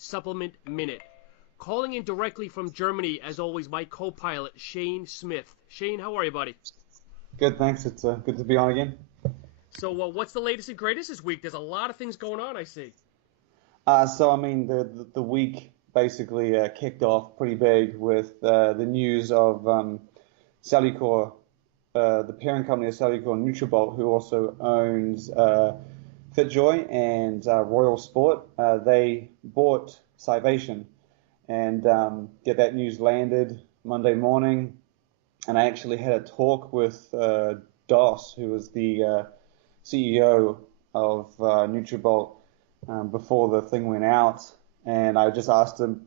Supplement Minute. Calling in directly from Germany, as always, my co-pilot, Shane Smith. Shane, how are you, buddy? Good, thanks. It's good to be on again. So, what's the latest and greatest this week? There's a lot of things going on, I see. The week basically kicked off pretty big with the news of Cellucor, the parent company of Cellucor, Nutribulk, who also owns FitJoy and Royal Sport. They bought Civation, and that news landed Monday morning. And I actually had a talk with Dos, who was the CEO of Nutribulk, before the thing went out, and I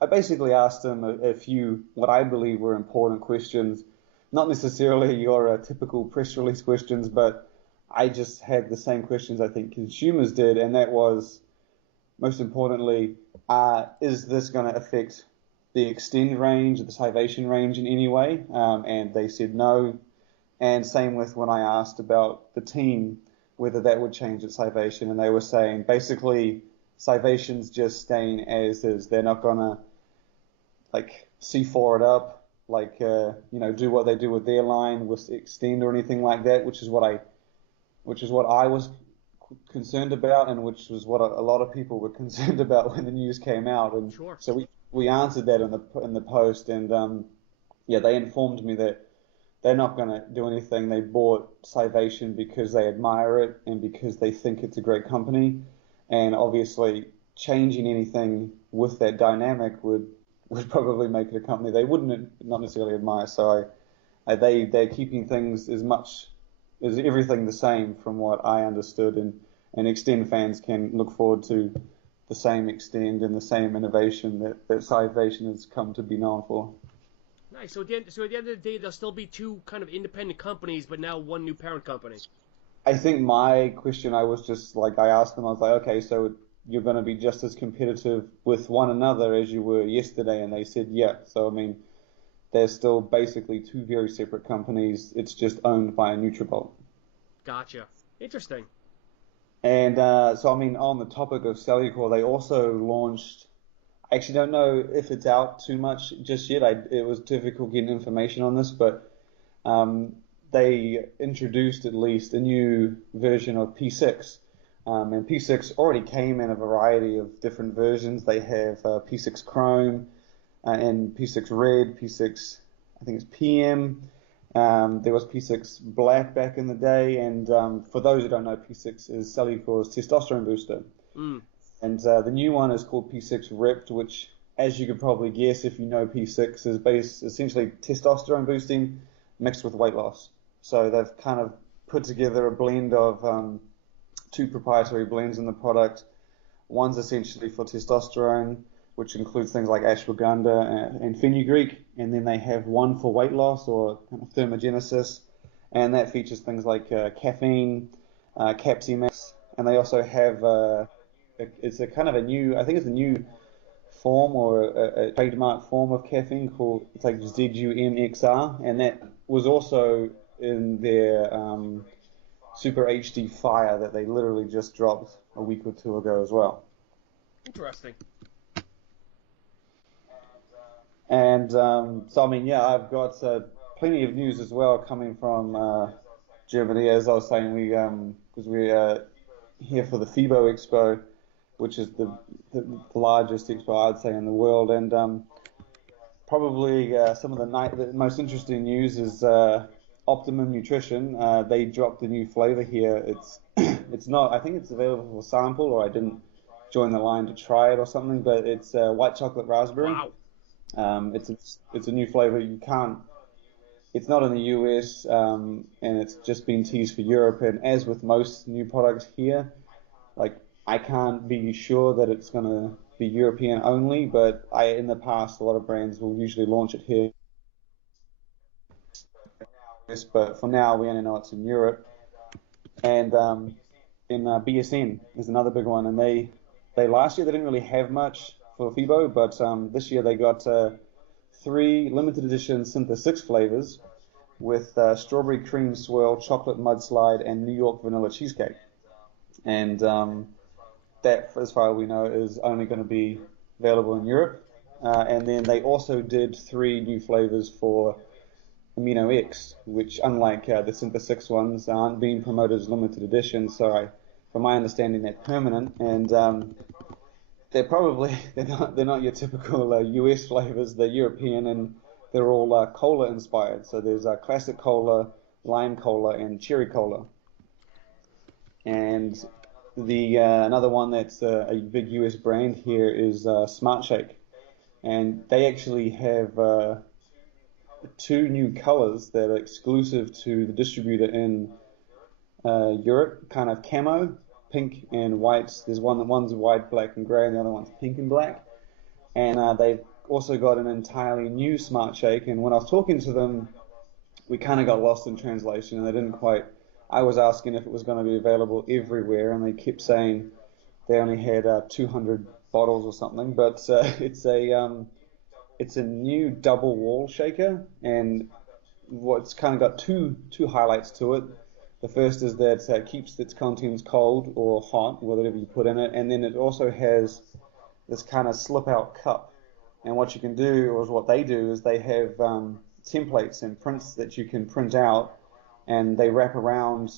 basically asked him a few what I believe were important questions, not necessarily your typical press release questions, but I just had the same questions I think consumers did, and that was, most importantly, is this going to affect the extend range, the Civation range in any way? And they said no. And same with when I asked about the team, whether that would change at Civation, and they were saying basically Civation's just staying as is. They're not gonna C4 it up, do what they do with their line with Extend or anything like that, which is what I was concerned about, and which was what a lot of people were concerned about when the news came out. And Sure. so we answered that in the post, and they informed me that they're not going to do anything. They bought Civation because they admire it and because they think it's a great company. And obviously, changing anything with that dynamic would probably make it a company they wouldn't not necessarily admire. So they're keeping things as much as everything the same from what I understood. And Extend fans can look forward to the same Extend and the same innovation that Civation has come to be known for. Nice. So at the end of the day, there'll still be two kind of independent companies, but now one new parent company. I think my question, I asked them, I was like, okay, so you're going to be just as competitive with one another as you were yesterday, and they said, yeah. So, they're still basically two very separate companies. It's just owned by a Nutribulk. Gotcha. Interesting. And on the topic of Cellucor, they also launched. I actually don't know if it's out too much just yet. It was difficult getting information on this, but they introduced at least a new version of P6. And P6 already came in a variety of different versions. They have P6 Chrome and P6 Red, P6, I think it's PM. There was P6 Black back in the day. And for those who don't know, P6 is Cellucor's testosterone booster. Mm. And the new one is called P6 Ripped, which, as you could probably guess if you know P6, is essentially testosterone boosting mixed with weight loss. So they've kind of put together a blend of two proprietary blends in the product. One's essentially for testosterone, which includes things like ashwagandha and fenugreek, and then they have one for weight loss or kind of thermogenesis, and that features things like caffeine, Capsimax, and they also have it's a kind of a new, I think it's a new form or a trademark form of caffeine called, it's like ZUMXR, and that was also in their Super HD Fire that they literally just dropped a week or two ago as well. Interesting. And I've got plenty of news as well coming from Germany. As I was saying, because we're here for the FIBO Expo, which is the largest expo I'd say in the world, and probably some of the most interesting news is Optimum Nutrition. They dropped a new flavor here. It's not, I think it's available for sample, or I didn't join the line to try it or something, but it's white chocolate raspberry. Wow. It's a new flavor. It's not in the US, and it's just been teased for Europe. And as with most new products here, I can't be sure that it's going to be European only, but in the past, a lot of brands will usually launch it here. But for now, we only know it's in Europe. And in BSN is another big one. And they last year, they didn't really have much for FIBO, but this year they got 3 limited edition Syntha 6 flavors with strawberry cream swirl, chocolate mudslide, and New York vanilla cheesecake. And that, as far as we know, is only going to be available in Europe. And then they also did 3 new flavors for Amino X, which, unlike the Synth 6 ones, aren't being promoted as limited edition. So, from my understanding, they're permanent, and they're not your typical US flavors. They're European, and they're all cola inspired. So there's classic cola, lime cola, and cherry cola. And the another one that's a big US brand here is Smart Shake, and they actually have 2 new colors that are exclusive to the distributor in Europe, kind of camo, pink and white. There's one's white, black, and grey, and the other one's pink and black. And they've also got an entirely new Smart Shake. And when I was talking to them, we kind of got lost in translation, and they didn't quite. I was asking if it was going to be available everywhere, and they kept saying they only had 200 bottles or something. But it's a new double wall shaker, and what's kind of got two highlights to it. The first is that it keeps its contents cold or hot, whatever you put in it, and then it also has this kind of slip-out cup. And what you can do, or what they do, is they have templates and prints that you can print out, and they wrap around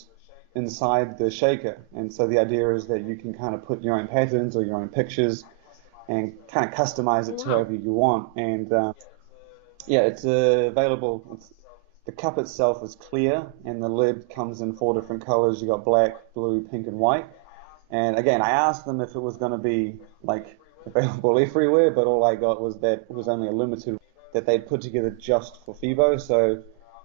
inside the shaker. And so the idea is that you can kind of put your own patterns or your own pictures and kind of customize it to however you want. And yeah, it's available. The cup itself is clear, and the lid comes in 4 different colors. You got black, blue, pink, and white. And again, I asked them if it was going to be like available everywhere, but all I got was that it was only a limited that they'd put together just for FIBO. So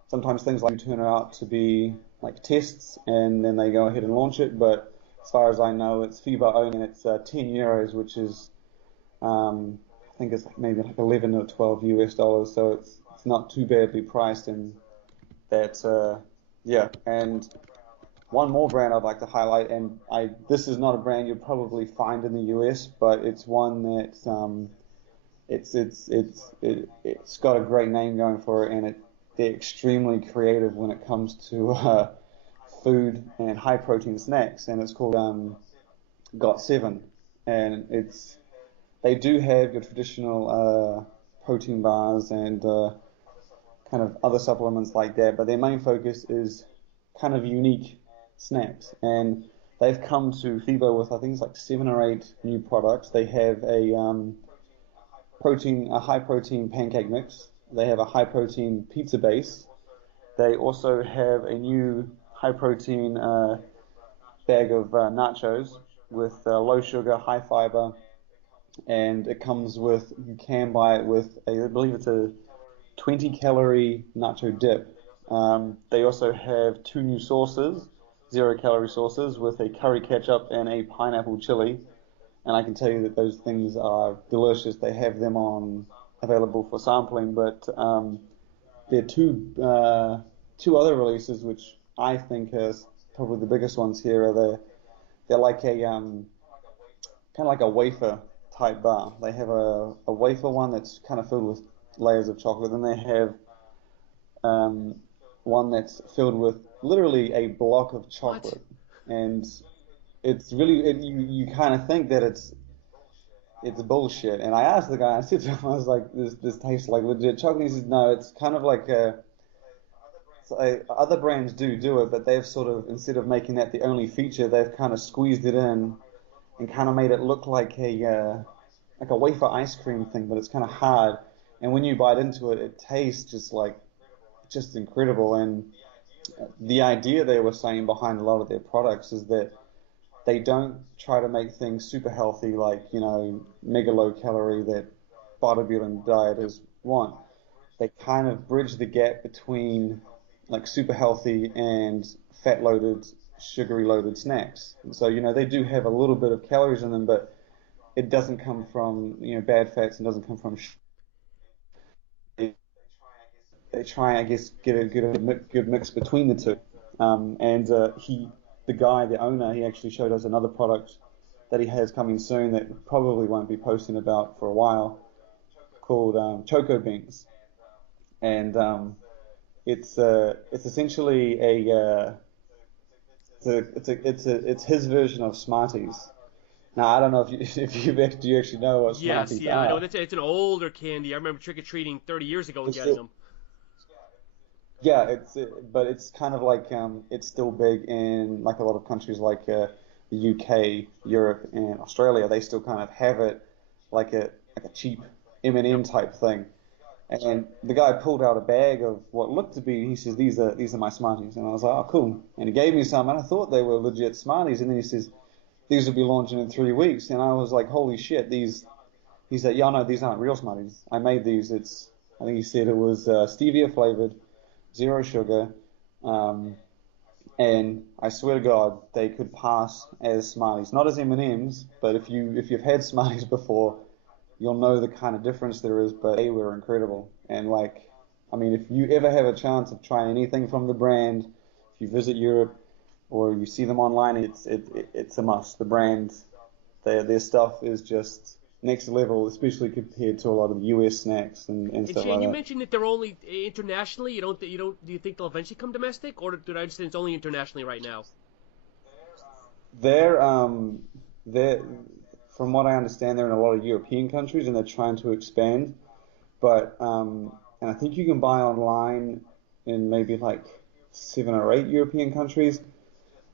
sometimes things like turn out to be like tests, and then they go ahead and launch it. But as far as I know, it's FIBO only, and it's 10 euros, which is I think it's maybe like 11 or 12 US dollars. So it's not too badly priced, and that yeah. And one more brand I'd like to highlight, and this is not a brand you'll probably find in the US, but it's one that it's got a great name going for it, and they're extremely creative when it comes to food and high protein snacks, and it's called Got7, and they do have your traditional protein bars and kind of other supplements like that, but their main focus is kind of unique snacks, and they've come to FIBO with, I think it's like 7 or 8 new products. They have a high protein pancake mix. They have a high protein pizza base. They also have a new high protein bag of nachos with low sugar, high fiber, and it comes with, you can buy it with I believe it's a 20 calorie nacho dip. They also have 2 new sauces, 0-calorie sauces, with a curry ketchup and a pineapple chili. And I can tell you that those things are delicious. They have them available for sampling, but there are two other releases which I think are probably the biggest ones here. They're like a kind of like a wafer type bar. They have a wafer one that's kind of filled with layers of chocolate. Then they have one that's filled with literally a block of chocolate, and it's really you kind of think that it's bullshit. And I asked the guy, I said to him, I was like, this tastes like legit chocolate. He said, no, it's kind of like other brands do it, but they've sort of, instead of making that the only feature, they've kind of squeezed it in and kind of made it look like a wafer ice cream thing, but it's kind of hard. And when you bite into it, it tastes just incredible. And the idea they were saying behind a lot of their products is that they don't try to make things super healthy, like, mega low calorie that bodybuilding dieters want. They kind of bridge the gap between like super healthy and fat loaded, sugary loaded snacks. And so, they do have a little bit of calories in them, but it doesn't come from, bad fats, and doesn't come from they try, I guess, get a good mix between the two. And the owner, he actually showed us another product that he has coming soon that probably won't be posting about for a while, called Choco Beans. And it's essentially it's his version of Smarties. Now, I don't know if do you actually know what Yes, Smarties yeah, I know. are? It's an older candy. I remember trick or treating 30 years ago and It's getting the, them. yeah, but it's kind of like it's still big in like a lot of countries like the UK, Europe, and Australia. They still kind of have it like a cheap Yep. M&M type thing. And the guy pulled out a bag of what looked to be. He says, these are my Smarties," and I was like, "Oh, cool." And he gave me some, and I thought they were legit Smarties. And then he says, "These will be launching in 3 weeks," and I was like, "Holy shit, these." He said, "Yeah, no, these aren't real Smarties. I made these. I think he said it was stevia flavored, zero sugar, um, and I swear to God, they could pass as Smarties, not as M&Ms, but if you've had Smarties before, you'll know the kind of difference there is. But they were incredible, and like, I mean, if you ever have a chance of trying anything from the brand, if you visit Europe or you see them online, it's a must. The brand, their stuff is just next level, especially compared to a lot of the US snacks and And stuff Shane, like you that. mentioned that they're only internationally. You don't. Do you think they'll eventually come domestic, or did I understand it's only internationally right now? They're they're from what I understand, they're in a lot of European countries and they're trying to expand. But and I think you can buy online in maybe like 7 or 8 European countries.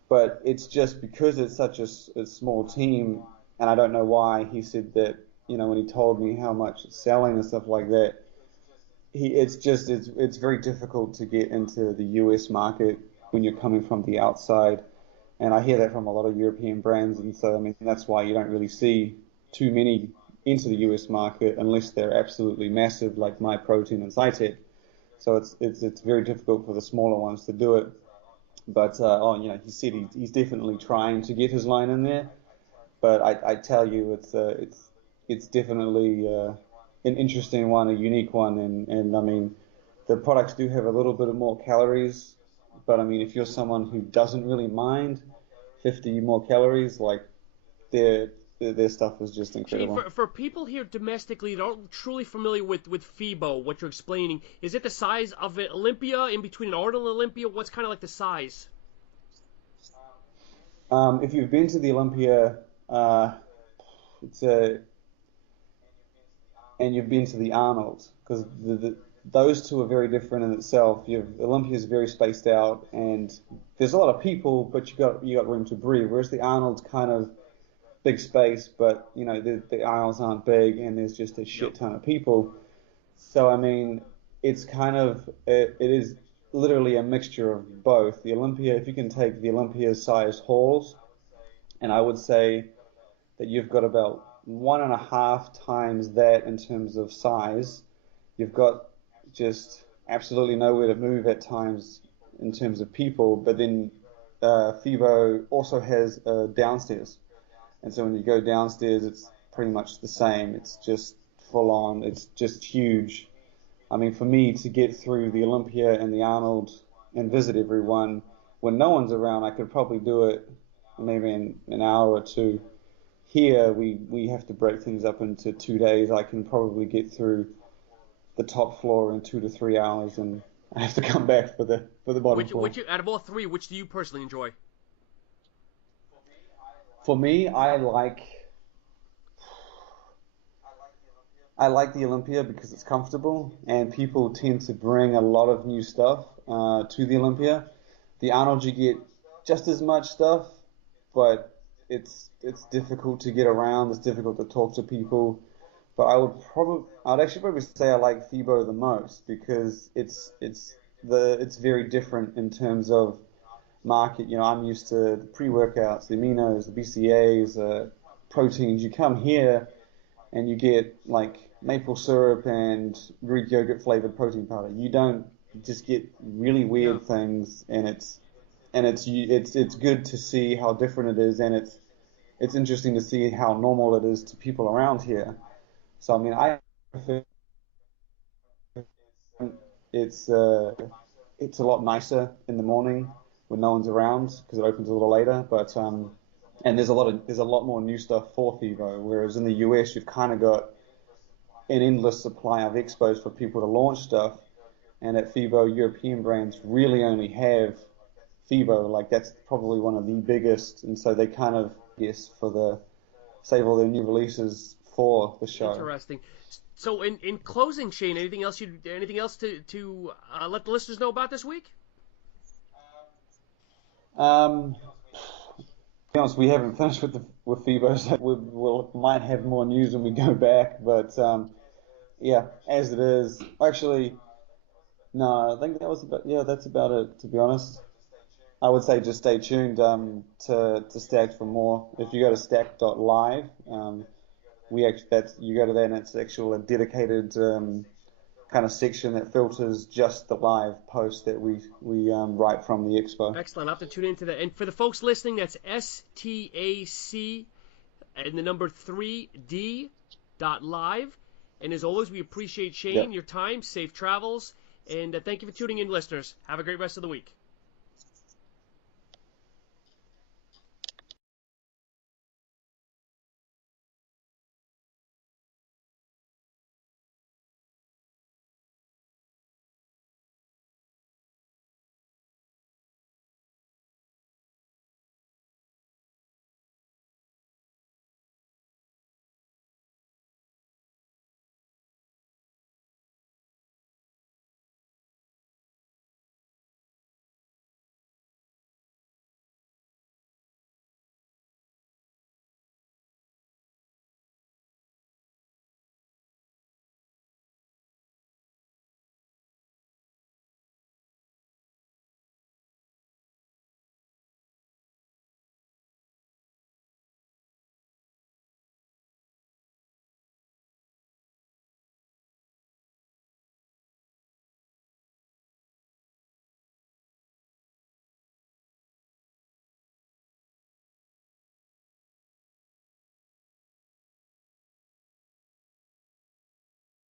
But it's just because it's such a small team, and I don't know why. He said that, when he told me how much it's selling and stuff like that, it's very difficult to get into the US market when you're coming from the outside. And I hear that from a lot of European brands, and so I mean that's why you don't really see too many into the US market unless they're absolutely massive, like My Protein and Cytec. So it's very difficult for the smaller ones to do it. But he said he's definitely trying to get his line in there. But I tell you, it's definitely an interesting one, a unique one, and I mean, the products do have a little bit of more calories. But I mean, if you're someone who doesn't really mind 50 more calories, like their stuff is just Shane, incredible. for people here domestically that aren't truly familiar with FIBO, what you're explaining, is it the size of an Olympia in between an Arnold and Olympia? What's kind of like the size? If you've been to the Olympia, uh, it's a and you've been to the Arnold, because those two are very different in itself. Olympia is very spaced out, and there's a lot of people, but you got room to breathe. Whereas the Arnold's kind of big space, but the aisles aren't big, and there's just a Yep. shit ton of people. So I mean, it is literally a mixture of both. The Olympia, if you can take the Olympia-sized halls, and I would say that you've got about 1.5 times that in terms of size. You've got just absolutely nowhere to move at times in terms of people, but then FIBO also has downstairs. And so when you go downstairs, it's pretty much the same. It's just full on. It's just huge. I mean, for me to get through the Olympia and the Arnold and visit everyone when no one's around, I could probably do it maybe in an hour or two. Here, we have to break things up into 2 days. I can probably get through the top floor in 2 to 3 hours, and I have to come back for the bottom floor. Which out of all three, which do you personally enjoy? For me, I like the Olympia because it's comfortable, and people tend to bring a lot of new stuff to the Olympia. The Arnold, you get just as much stuff, but it's difficult to get around. It's difficult to talk to people. But I'd actually probably say I like FIBO the most because it's very different in terms of market. I'm used to the pre-workouts, the aminos, the BCAAs, proteins. You come here and you get like maple syrup and Greek yogurt flavored protein powder. You don't just get really Yeah. weird things, and it's good to see how different it is, and it's interesting to see how normal it is to people around here. So I mean, I prefer it's uh, it's a lot nicer in the morning when no one's around because it opens a little later. But and there's a lot more new stuff for FIBO, whereas in the US you've kind of got an endless supply of expos for people to launch stuff, and at FIBO European brands really only have FIBO. Like that's probably one of the biggest, and so they kind of, yes, for save all their new releases for the show. Interesting. So in closing, Shane, anything else to let the listeners know about this week? To be honest, we haven't finished with FIBO, so we might have more news when we go back. But yeah, as it is, actually, no, I think that's about it. To be honest, I would say just stay tuned to Stack for more. If you go to stack.live, you go to there and it's actually a dedicated kind of section that filters just the live posts that we write from the expo. Excellent. I'll have to tune into that. And for the folks listening, that's STAC and the number 3D .live. And as always, we appreciate Shane, your time, safe travels, and thank you for tuning in, listeners. Have a great rest of the week.